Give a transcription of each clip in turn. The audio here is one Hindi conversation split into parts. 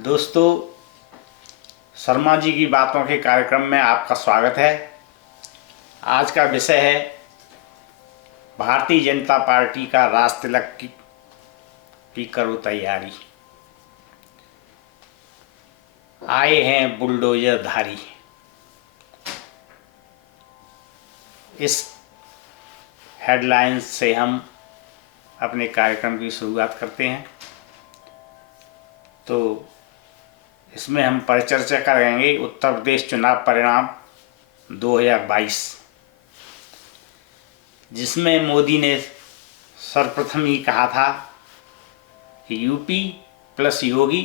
दोस्तों, शर्मा जी की बातों के कार्यक्रम में आपका स्वागत है। आज का विषय है भारतीय जनता पार्टी का राज तिलक की करो तैयारी। आए हैं बुलडोजर धारी। इस हेडलाइंस से हम अपने कार्यक्रम की शुरुआत करते हैं। तो इसमें हम परिचर्चा करेंगे उत्तर प्रदेश चुनाव परिणाम 2022, जिसमें मोदी ने सर्वप्रथम ही कहा था कि यूपी प्लस योगी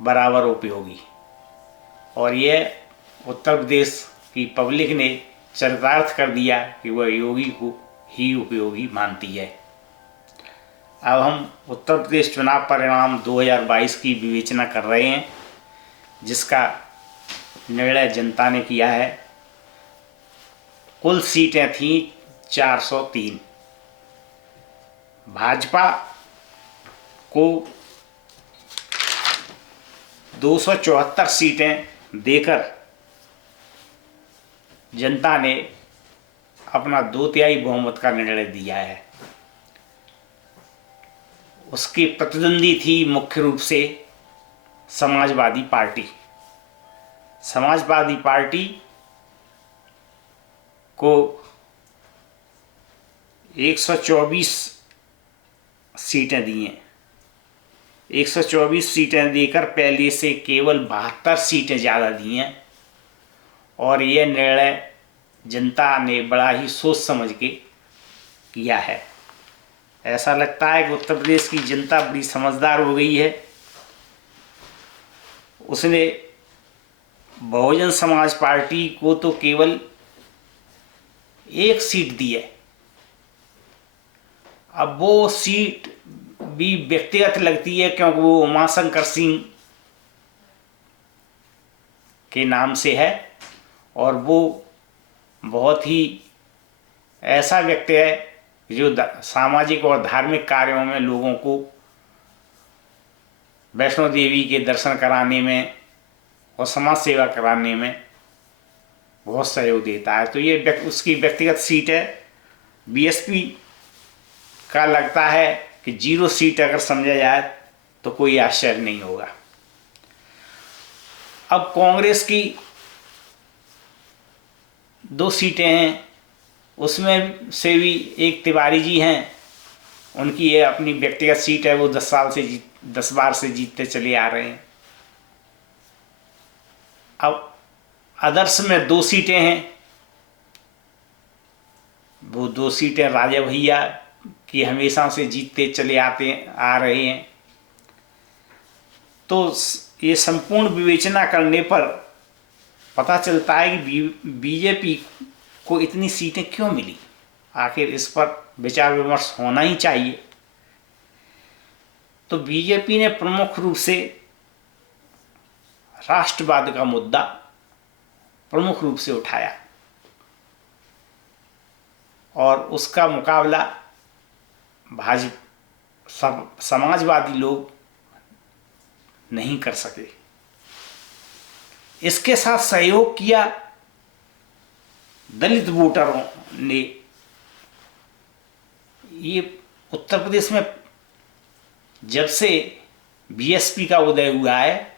बराबर उपयोगी, और यह उत्तर प्रदेश की पब्लिक ने चरितार्थ कर दिया कि वह योगी को ही उपयोगी मानती है। अब हम उत्तर प्रदेश चुनाव परिणाम 2022 की विवेचना कर रहे हैं, जिसका निर्णय जनता ने किया है। कुल सीटें थीं 403। भाजपा को 274 सीटें देकर जनता ने अपना 2/3 बहुमत का निर्णय दिया है। उसकी प्रतिद्वंदी थी मुख्य रूप से समाजवादी पार्टी। समाजवादी पार्टी को 124 सीटें दी हैं। 124 सीटें देकर पहले से केवल 72 सीटें ज़्यादा दी हैं, और यह निर्णय जनता ने बड़ा ही सोच समझ के किया है। ऐसा लगता है कि उत्तर प्रदेश की जनता बड़ी समझदार हो गई है। उसने बहुजन समाज पार्टी को तो केवल 1 सीट दी है। अब वो सीट भी व्यक्तिगत लगती है, क्योंकि वो उमाशंकर सिंह के नाम से है, और वो बहुत ही ऐसा व्यक्ति है जो सामाजिक और धार्मिक कार्यों में लोगों को वैष्णो देवी के दर्शन कराने में और समाज सेवा कराने में बहुत सहयोग देता है। तो ये उसकी व्यक्तिगत सीट है। बीएसपी का लगता है कि 0 सीट अगर समझा जाए तो कोई आश्चर्य नहीं होगा। अब कांग्रेस की 2 सीटें हैं, उसमें से भी एक तिवारी जी हैं। उनकी ये अपनी व्यक्तिगत सीट है, वो 10 बार से जीतते चले आ रहे हैं। अब अदर्स में 2 सीटें हैं। वो 2 सीटें राजा भैया की हमेशा से जीतते चले आ रहे हैं। तो ये संपूर्ण विवेचना करने पर पता चलता है कि बीजेपी को इतनी सीटें क्यों मिली। आखिर इस पर विचार विमर्श होना ही चाहिए। तो बीजेपी ने प्रमुख रूप से राष्ट्रवाद का मुद्दा प्रमुख रूप से उठाया, और उसका मुकाबला समाजवादी लोग नहीं कर सके। इसके साथ सहयोग किया दलित वोटरों ने। ये उत्तर प्रदेश में जब से बीएसपी का उदय हुआ है,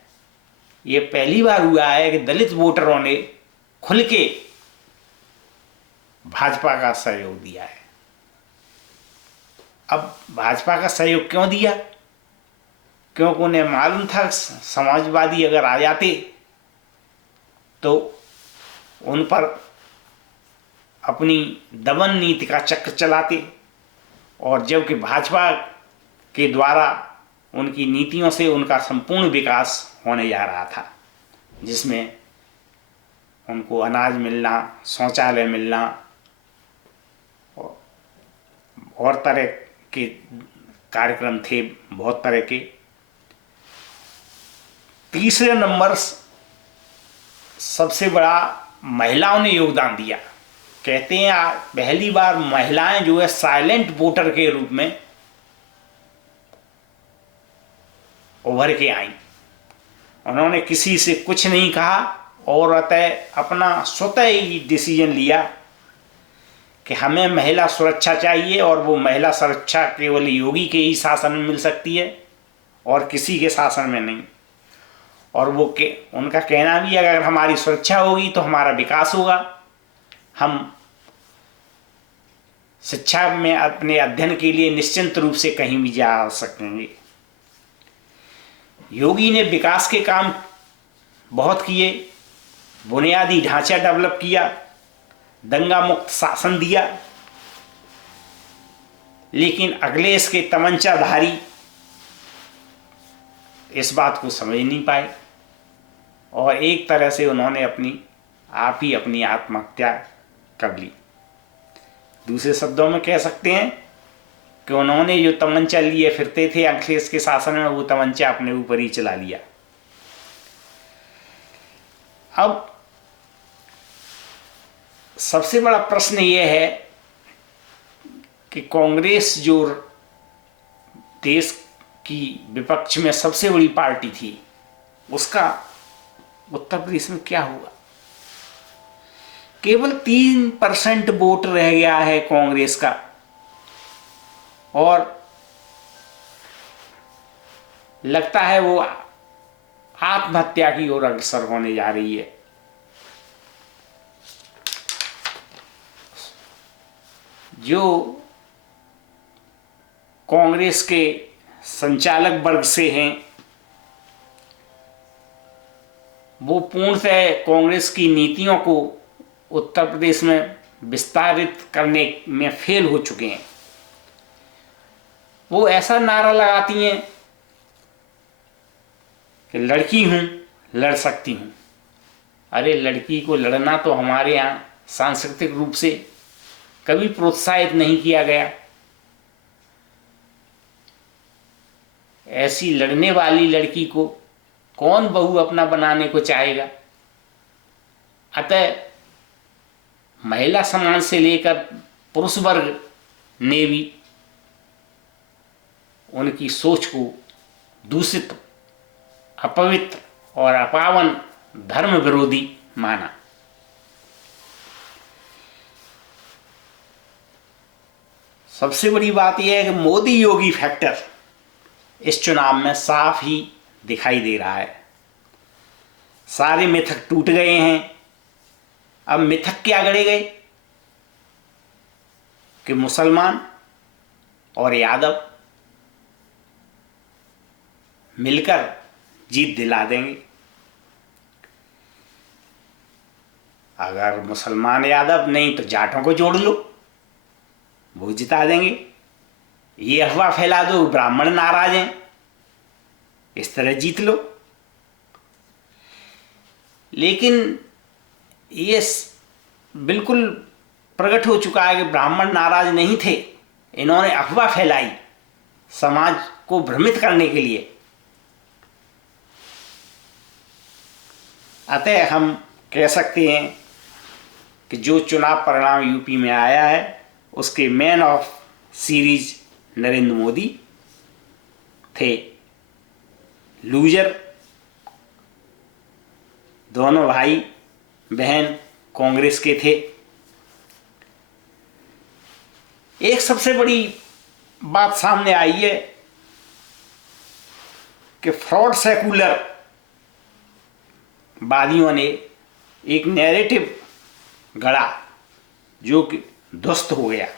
ये पहली बार हुआ है कि दलित वोटरों ने खुल के भाजपा का सहयोग दिया है। अब भाजपा का सहयोग क्यों दिया? क्योंकि उन्हें मालूम था समाजवादी अगर आ जाते तो उन पर अपनी दमन नीति का चक्र चलाते, और जबकि भाजपा के द्वारा उनकी नीतियों से उनका संपूर्ण विकास होने जा रहा था, जिसमें उनको अनाज मिलना, शौचालय मिलना और तरह के कार्यक्रम थे, बहुत तरह के। तीसरे नंबर सबसे बड़ा महिलाओं ने योगदान दिया। कहते हैं पहली बार महिलाएं जो है साइलेंट वोटर के रूप में उभर के आई। उन्होंने किसी से कुछ नहीं कहा और अतः अपना स्वतः ही डिसीजन लिया कि हमें महिला सुरक्षा चाहिए और वो महिला सुरक्षा केवल योगी के ही शासन में मिल सकती है और किसी के शासन में नहीं। और वो उनका कहना भी है, अगर हमारी सुरक्षा होगी तो हमारा विकास होगा, हम शिक्षा में अपने अध्ययन के लिए निश्चिंत रूप से कहीं भी जा सकेंगे। योगी ने विकास के काम बहुत किए, बुनियादी ढांचा डेवलप किया, दंगा मुक्त शासन दिया, लेकिन अखिलेश के तमंचाधारी इस बात को समझ नहीं पाए और एक तरह से उन्होंने आप ही अपनी आत्महत्या कर ली। दूसरे शब्दों में कह सकते हैं कि उन्होंने जो तमंचा लिए फिरते थे अखिलेश के शासन में, वो तमंचा अपने ऊपर ही चला लिया। अब सबसे बड़ा प्रश्न ये है कि कांग्रेस जो देश की विपक्ष में सबसे बड़ी पार्टी थी, उसका उत्तर प्रदेश में क्या हुआ? केवल 3% वोट रह गया है कांग्रेस का और लगता है वो आत्महत्या की ओर अग्रसर होने जा रही है। जो कांग्रेस के संचालक वर्ग से हैं वो पूर्णतः कांग्रेस की नीतियों को उत्तर प्रदेश में विस्तारित करने में फेल हो चुके हैं। वो ऐसा नारा लगाती हैं कि लड़की हूं, लड़ सकती हूं। अरे लड़की को लड़ना तो हमारे यहाँ सांस्कृतिक रूप से कभी प्रोत्साहित नहीं किया गया। ऐसी लड़ने वाली लड़की को कौन बहू अपना बनाने को चाहेगा? अतः महिला समाज से लेकर पुरुष वर्ग ने भी उनकी सोच को दूषित, अपवित्र और अपावन, धर्म विरोधी माना। सबसे बड़ी बात यह है कि मोदी योगी फैक्टर इस चुनाव में साफ ही दिखाई दे रहा है। सारे मिथक टूट गए हैं। अब मिथक क्या गढ़े गए कि मुसलमान और यादव मिलकर जीत दिला देंगे। अगर मुसलमान यादव नहीं तो जाटों को जोड़ लो, वो जिता देंगे। ये अफवाह फैला दो ब्राह्मण नाराज हैं, इस तरह जीत लो। लेकिन ये बिल्कुल प्रकट हो चुका है कि ब्राह्मण नाराज नहीं थे। इन्होंने अफवाह फैलाई समाज को भ्रमित करने के लिए। अतः हम कह सकते हैं कि जो चुनाव परिणाम यूपी में आया है उसके man of series Narendra Modi थे। लूजर दोनों भाई बहन कांग्रेस के थे। एक सबसे बड़ी बात सामने आई है कि फ्रॉड सेकुलर वादियों ने एक नैरेटिव गढ़ा जो कि ध्वस्त हो गया।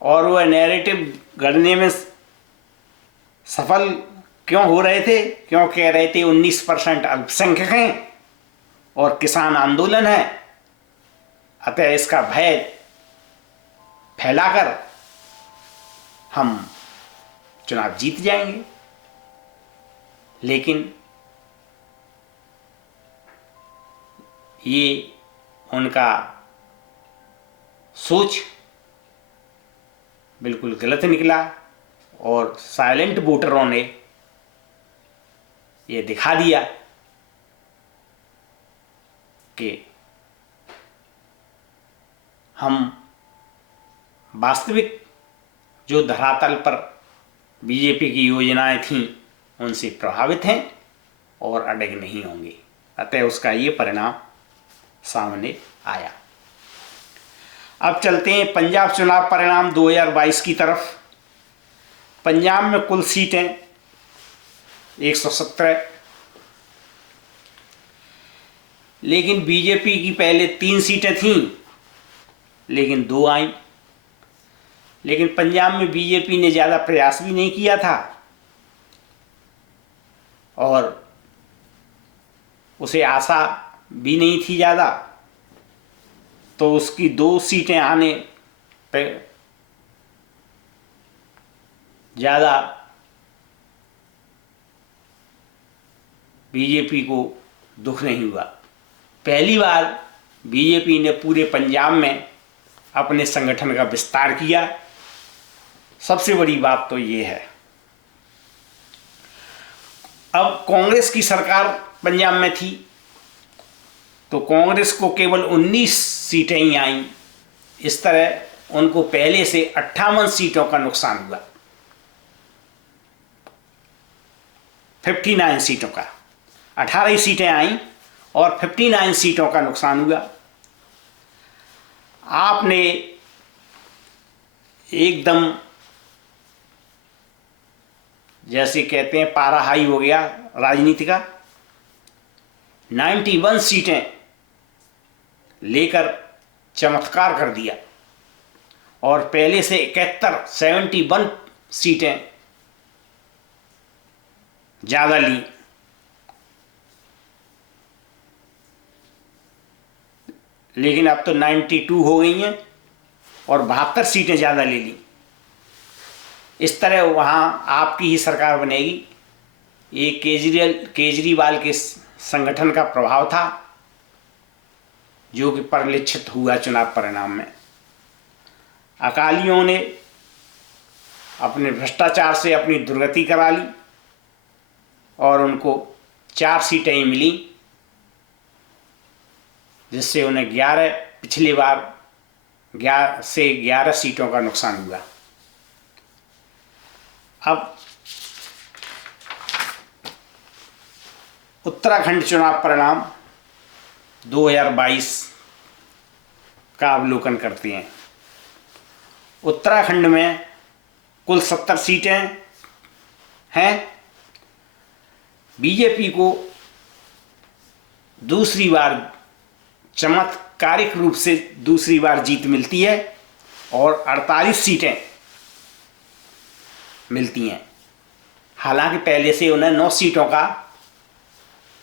और वह नैरेटिव गढ़ने में सफल क्यों हो रहे थे? क्यों कह रहे थे 19% अल्पसंख्यक हैं और किसान आंदोलन है, अतः इसका भय फैलाकर हम चुनाव जीत जाएंगे। लेकिन ये उनका सोच बिल्कुल गलत निकला और साइलेंट वोटरों ने ये दिखा दिया कि हम वास्तविक जो धरातल पर बीजेपी की योजनाएं थीं उनसे प्रभावित हैं और अड़ग नहीं होंगे। अतः उसका ये परिणाम सामने आया। अब चलते हैं पंजाब चुनाव परिणाम 2022 की तरफ। पंजाब में कुल सीटें 117, लेकिन बीजेपी की पहले 3 सीटें थीं लेकिन 2 आईं। लेकिन पंजाब में बीजेपी ने ज़्यादा प्रयास भी नहीं किया था और उसे आशा भी नहीं थी ज़्यादा, तो उसकी 2 सीटें आने पे ज़्यादा बीजेपी को दुख नहीं हुआ। पहली बार बीजेपी ने पूरे पंजाब में अपने संगठन का विस्तार किया। सबसे बड़ी बात तो ये है। अब कांग्रेस की सरकार पंजाब में थी तो कांग्रेस को केवल 19 सीटें ही आईं। इस तरह उनको पहले से 58 सीटों का नुकसान हुआ, 59 सीटों का। 18 ही सीटें आईं और 59 सीटों का नुकसान हुआ। आपने एकदम जैसे कहते हैं पारा हाई हो गया राजनीति का। 91 सीटें लेकर चमत्कार कर दिया और पहले से 71 सीटें ज़्यादा ली। लेकिन अब तो 92 हो गई हैं और 72 सीटें ज़्यादा ले ली। इस तरह वहाँ आपकी ही सरकार बनेगी। ये केजरीवाल के संगठन का प्रभाव था जो कि परिलक्षित हुआ चुनाव परिणाम में। अकालियों ने अपने भ्रष्टाचार से अपनी दुर्गति करा ली और उनको 4 सीटें ही मिली, जिससे उन्हें पिछली बार 11 सीटों का नुकसान हुआ। अब उत्तराखंड चुनाव परिणाम 2022 का अवलोकन करते हैं। उत्तराखंड में कुल 70 सीटें हैं। बीजेपी को दूसरी बार चमत्कारिक रूप से दूसरी बार जीत मिलती है और 48 सीटें मिलती हैं। हालांकि पहले से उन्हें 9 सीटों का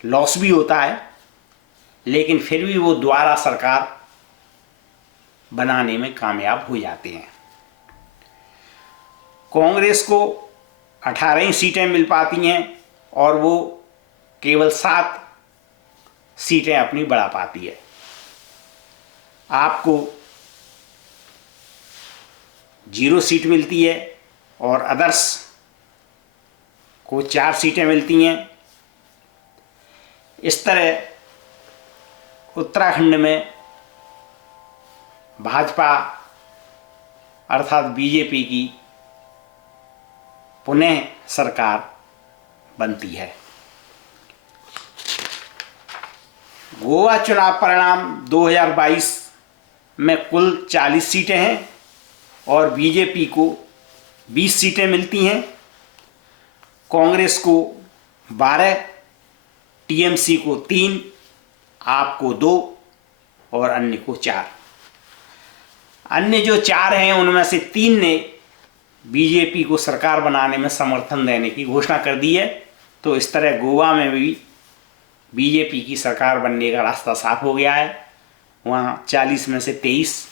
लॉस भी होता है, लेकिन फिर भी वो दोबारा सरकार बनाने में कामयाब हो जाते हैं। कांग्रेस को 18 ही सीटें मिल पाती हैं और वो केवल 7 सीटें अपनी बढ़ा पाती है। आपको 0 सीट मिलती है और अदर्स को 4 सीटें मिलती हैं। इस तरह उत्तराखंड में भाजपा अर्थात बीजेपी की पुनः सरकार बनती है। गोवा चुनाव परिणाम 2022 में कुल 40 सीटें हैं और बीजेपी को 20 सीटें मिलती हैं। कांग्रेस को 12, टीएमसी को 3, आपको 2 और अन्य को 4। अन्य जो 4 हैं उनमें से 3 ने बीजेपी को सरकार बनाने में समर्थन देने की घोषणा कर दी है। तो इस तरह गोवा में भी बीजेपी की सरकार बनने का रास्ता साफ हो गया है। वहाँ 40 में से 23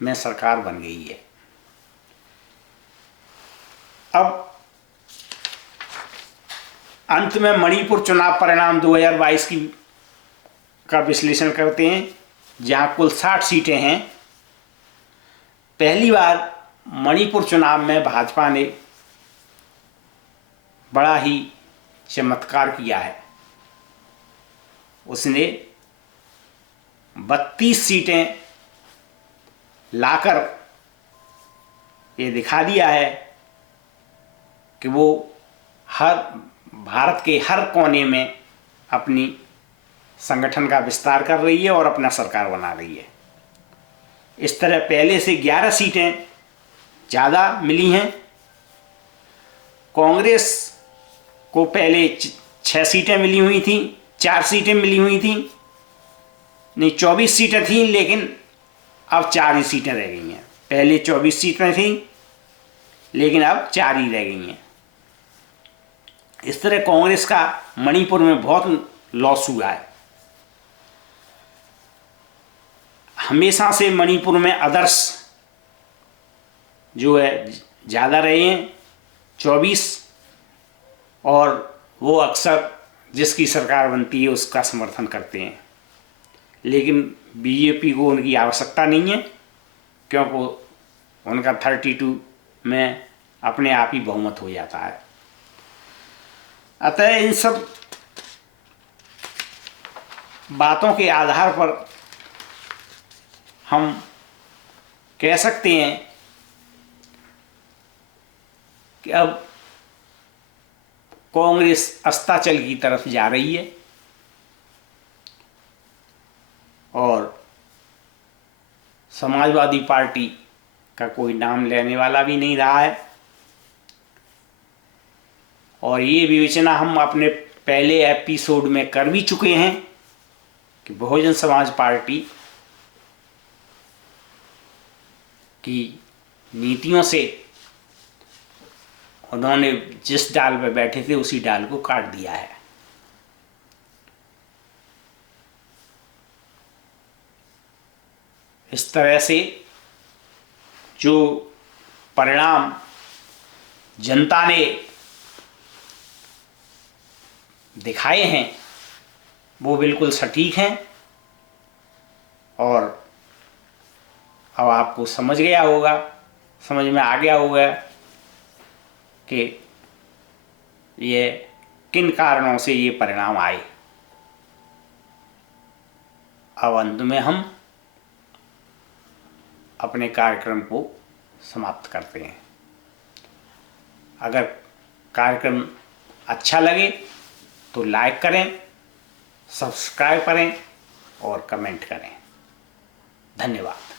में सरकार बन गई है। अब अंत में मणिपुर चुनाव परिणाम 2022 का विश्लेषण करते हैं, जहाँ कुल 60 सीटें हैं। पहली बार मणिपुर चुनाव में भाजपा ने बड़ा ही चमत्कार किया है। उसने 32 सीटें लाकर ये दिखा दिया है कि वो हर भारत के हर कोने में अपनी संगठन का विस्तार कर रही है और अपना सरकार बना रही है। इस तरह पहले से 11 सीटें ज़्यादा मिली हैं। कांग्रेस को पहले 6 सीटें मिली हुई थी, 4 सीटें मिली हुई थी, नहीं 24 सीटें थीं, लेकिन अब 4 ही सीटें रह गई हैं। पहले 24 सीटें थीं, लेकिन अब 4 ही रह गई हैं। इस तरह कांग्रेस का मणिपुर में बहुत लॉस हुआ है। हमेशा से मणिपुर में अदर्स जो है ज़्यादा रहे हैं, 24, और वो अक्सर जिसकी सरकार बनती है उसका समर्थन करते हैं। लेकिन बीजेपी को उनकी आवश्यकता नहीं है, क्योंकि उनका 32 में अपने आप ही बहुमत हो जाता है। अतः इन सब बातों के आधार पर हम कह सकते हैं कि अब कांग्रेस अस्ताचल की तरफ जा रही है और समाजवादी पार्टी का कोई नाम लेने वाला भी नहीं रहा है। और ये विवेचना हम अपने पहले एपिसोड में कर भी चुके हैं कि बहुजन समाज पार्टी की नीतियों से उन्होंने जिस डाल पर बैठे थे उसी डाल को काट दिया है। इस तरह से जो परिणाम जनता ने दिखाए हैं वो बिल्कुल सटीक हैं। और अब आपको समझ में आ गया होगा कि ये किन कारणों से ये परिणाम आए। अब अंत में हम अपने कार्यक्रम को समाप्त करते हैं। अगर कार्यक्रम अच्छा लगे तो लाइक करें, सब्सक्राइब करें और कमेंट करें। धन्यवाद।